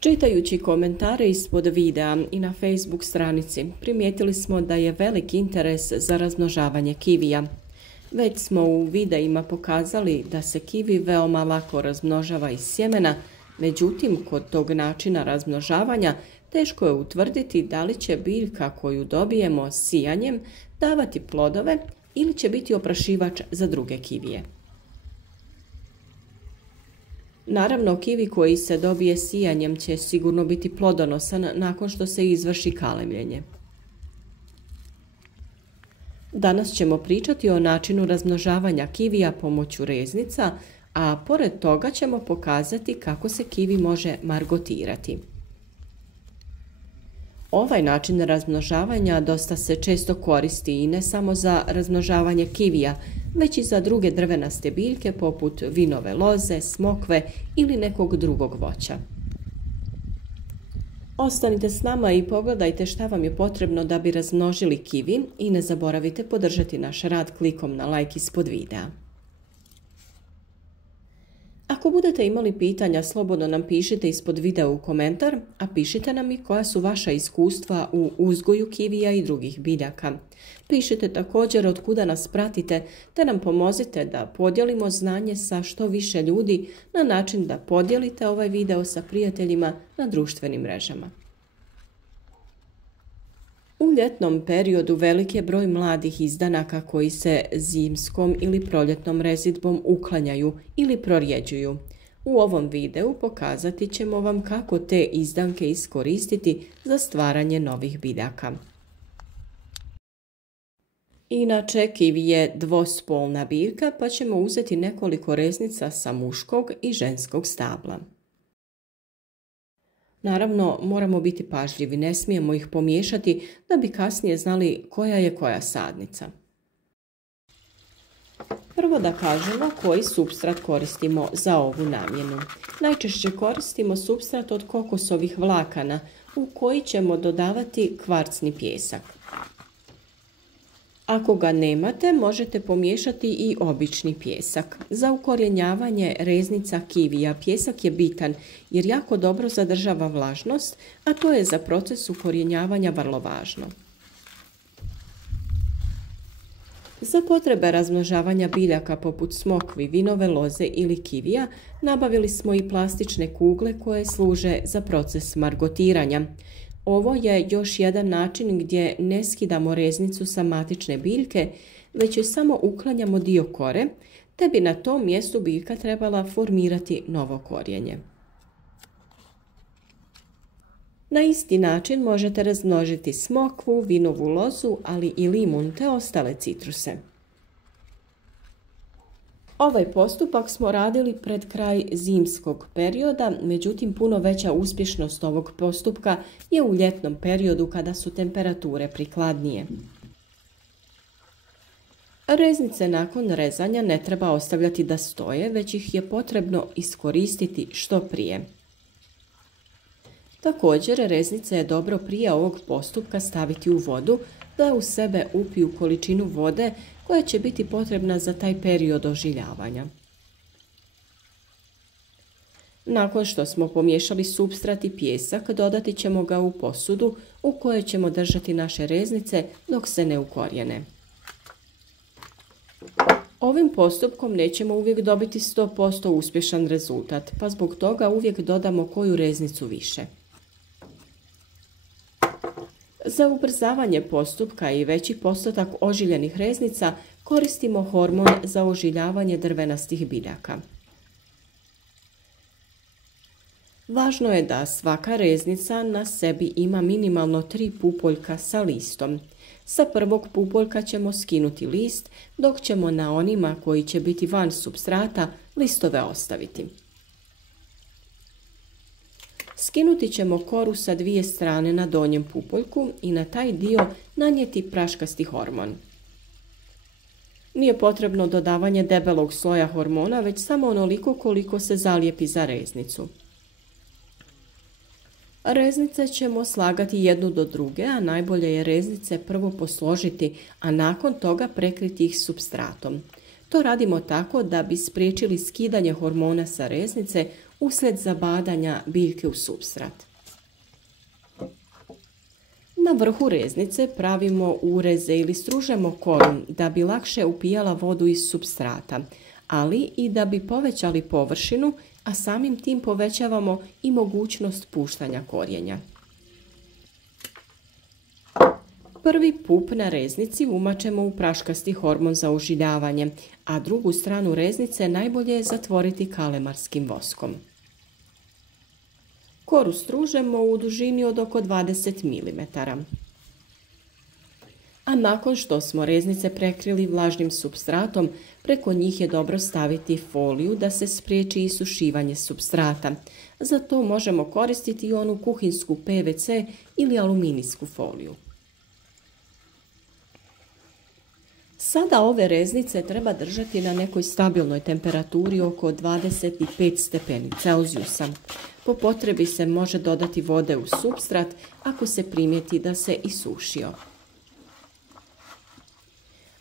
Čitajući komentare ispod videa i na Facebook stranici, primijetili smo da je velik interes za razmnožavanje kivija. Već smo u videima pokazali da se kivi veoma lako razmnožava iz sjemena, međutim, kod tog načina razmnožavanja teško je utvrditi da li će biljka koju dobijemo sijanjem davati plodove ili će biti oprašivač za druge kivije. Naravno, kivi koji se dobije sijanjem će sigurno biti plodonosan nakon što se izvrši kalemljenje. Danas ćemo pričati o načinu razmnožavanja kivija pomoću reznica, a pored toga ćemo pokazati kako se kivi može margotirati. Ovaj način razmnožavanja dosta se često koristi i ne samo za razmnožavanje kivija, već i za druge drvenaste biljke poput vinove loze, smokve ili nekog drugog voća. Ostanite s nama i pogledajte šta vam je potrebno da bi razmnožili kivi i ne zaboravite podržati naš rad klikom na like ispod videa. Ako budete imali pitanja, slobodno nam pišite ispod videa u komentar, a pišite nam i koja su vaša iskustva u uzgoju kivija i drugih biljaka. Pišite također od kuda nas pratite, te nam pomozite da podijelimo znanje sa što više ljudi na način da podijelite ovaj video sa prijateljima na društvenim mrežama. U ljetnom periodu velik je broj mladih izdanaka koji se zimskom ili proljetnom rezidbom uklanjaju ili prorjeđuju. U ovom videu pokazati ćemo vam kako te izdanke iskoristiti za stvaranje novih biljaka. Inače, kivi je dvospolna biljka, pa ćemo uzeti nekoliko reznica sa muškog i ženskog stabla. Naravno, moramo biti pažljivi, ne smijemo ih pomiješati da bi kasnije znali koja je koja sadnica. Prvo da kažemo koji supstrat koristimo za ovu namjenu. Najčešće koristimo supstrat od kokosovih vlakana u koji ćemo dodavati kvarcni pijesak. Ako ga nemate, možete pomiješati i obični pijesak. Za ukorjenjavanje reznica kivija pijesak je bitan jer jako dobro zadržava vlažnost, a to je za proces ukorjenjavanja vrlo važno. Za potrebe razmnožavanja biljaka poput smokvi, vinove loze ili kivija nabavili smo i plastične kugle koje služe za proces margotiranja. Ovo je još jedan način gdje ne skidamo reznicu sa matične biljke, već joj samo uklanjamo dio kore, te bi na tom mjestu biljka trebala formirati novo korijenje. Na isti način možete razmnožiti smokvu, vinovu lozu, ali i limun te ostale citruse. Ovaj postupak smo radili pred kraj zimskog perioda, međutim puno veća uspješnost ovog postupka je u ljetnom periodu kada su temperature prikladnije. Reznice nakon rezanja ne treba ostavljati da stoje, već ih je potrebno iskoristiti što prije. Također, reznice je dobro prije ovog postupka staviti u vodu da u sebe upiju količinu vode koja će biti potrebna za taj period ožiljavanja. Nakon što smo pomiješali supstrat i pijesak, dodati ćemo ga u posudu u kojoj ćemo držati naše reznice dok se ne ukorijene. Ovim postupkom nećemo uvijek dobiti 100% uspješan rezultat, pa zbog toga uvijek dodamo koju reznicu više. Za ubrzavanje postupka i veći postotak ožiljenih reznica koristimo hormon za ožiljavanje drvenastih biljaka. Važno je da svaka reznica na sebi ima minimalno 3 pupoljka sa listom. Sa prvog pupoljka ćemo skinuti list, dok ćemo na onima koji će biti van supstrata listove ostaviti. Skinuti ćemo koru sa dvije strane na donjem pupoljku i na taj dio nanijeti praškasti hormon. Nije potrebno dodavanje debelog sloja hormona, već samo onoliko koliko se zalijepi za reznicu. Reznice ćemo slagati jednu do druge, a najbolje je reznice prvo posložiti, a nakon toga prekriti ih supstratom. To radimo tako da bi spriječili skidanje hormona sa reznice uslijed zabadanja biljke u supstrat. Na vrhu reznice pravimo ureze ili stružemo koru da bi lakše upijala vodu iz supstrata, ali i da bi povećali površinu, a samim tim povećavamo i mogućnost puštanja korijenja. Prvi pup na reznici umačemo u praškasti hormon za ožiljavanje, a drugu stranu reznice najbolje je zatvoriti kalemarskim voskom. Koru stružemo u dužini od oko 20 mm. A nakon što smo reznice prekrili vlažnim supstratom, preko njih je dobro staviti foliju da se spriječi isušivanje supstrata. Za to možemo koristiti i onu kuhinsku PVC ili aluminijsku foliju. Sada ove reznice treba držati na nekoj stabilnoj temperaturi oko 25 stepeni Celzijusa. Po potrebi se može dodati vode u supstrat ako se primijeti da se isušio.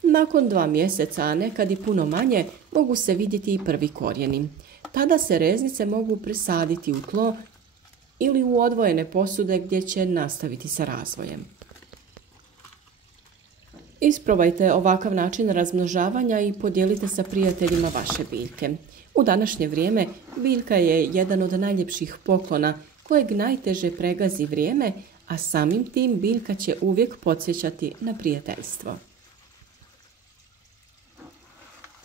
Nakon 2 mjeseca, a nekad i puno manje, mogu se vidjeti i prvi korijeni. Tada se reznice mogu presaditi u tlo ili u odvojene posude gdje će nastaviti sa razvojem. Isprobajte ovakav način razmnožavanja i podijelite sa prijateljima vaše biljke. U današnje vrijeme biljka je jedan od najljepših poklona kojeg najteže pregazi vrijeme, a samim tim biljka će uvijek podsjećati na prijateljstvo.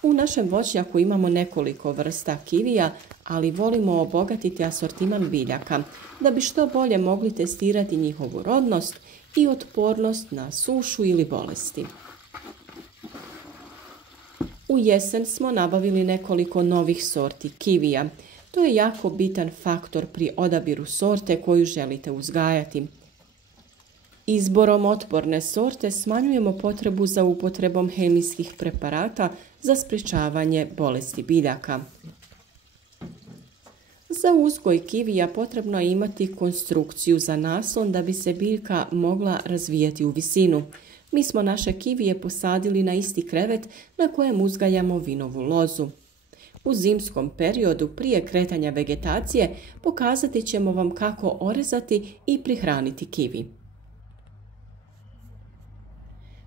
U našem voćnjaku imamo nekoliko vrsta kivija, ali volimo obogatiti asortiman biljaka da bi što bolje mogli testirati njihovu rodnost i otpornost na sušu ili bolesti. U jesen smo nabavili nekoliko novih sorti kivija. To je jako bitan faktor pri odabiru sorte koju želite uzgajati. Izborom otporne sorte smanjujemo potrebu za upotrebom hemijskih preparata za sprječavanje bolesti biljaka. Za uzgoj kivija potrebno je imati konstrukciju za naslon da bi se biljka mogla razvijati u visinu. Mi smo naše kivije posadili na isti krevet na kojem uzgajamo vinovu lozu. U zimskom periodu prije kretanja vegetacije pokazati ćemo vam kako orezati i prihraniti kivi.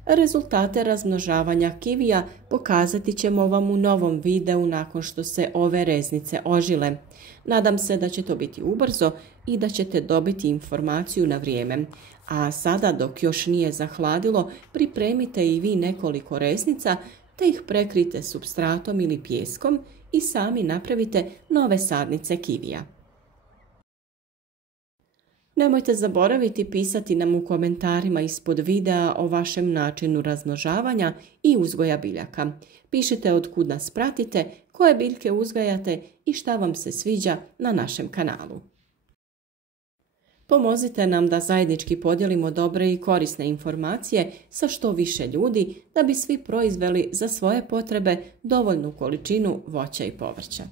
Rezultate razmnožavanja kivija pokazati ćemo vam u novom videu nakon što se ove reznice ožile. Nadam se da će to biti ubrzo i da ćete dobiti informaciju na vrijeme. A sada, dok još nije zahladilo, pripremite i vi nekoliko reznica te ih prekrijte supstratom ili pijeskom i sami napravite nove sadnice kivija. Nemojte zaboraviti pisati nam u komentarima ispod videa o vašem načinu razmnožavanja i uzgoja biljaka. Pišite od kud nas pratite, koje biljke uzgajate i šta vam se sviđa na našem kanalu. Pomozite nam da zajednički podijelimo dobre i korisne informacije sa što više ljudi da bi svi proizveli za svoje potrebe dovoljnu količinu voća i povrća.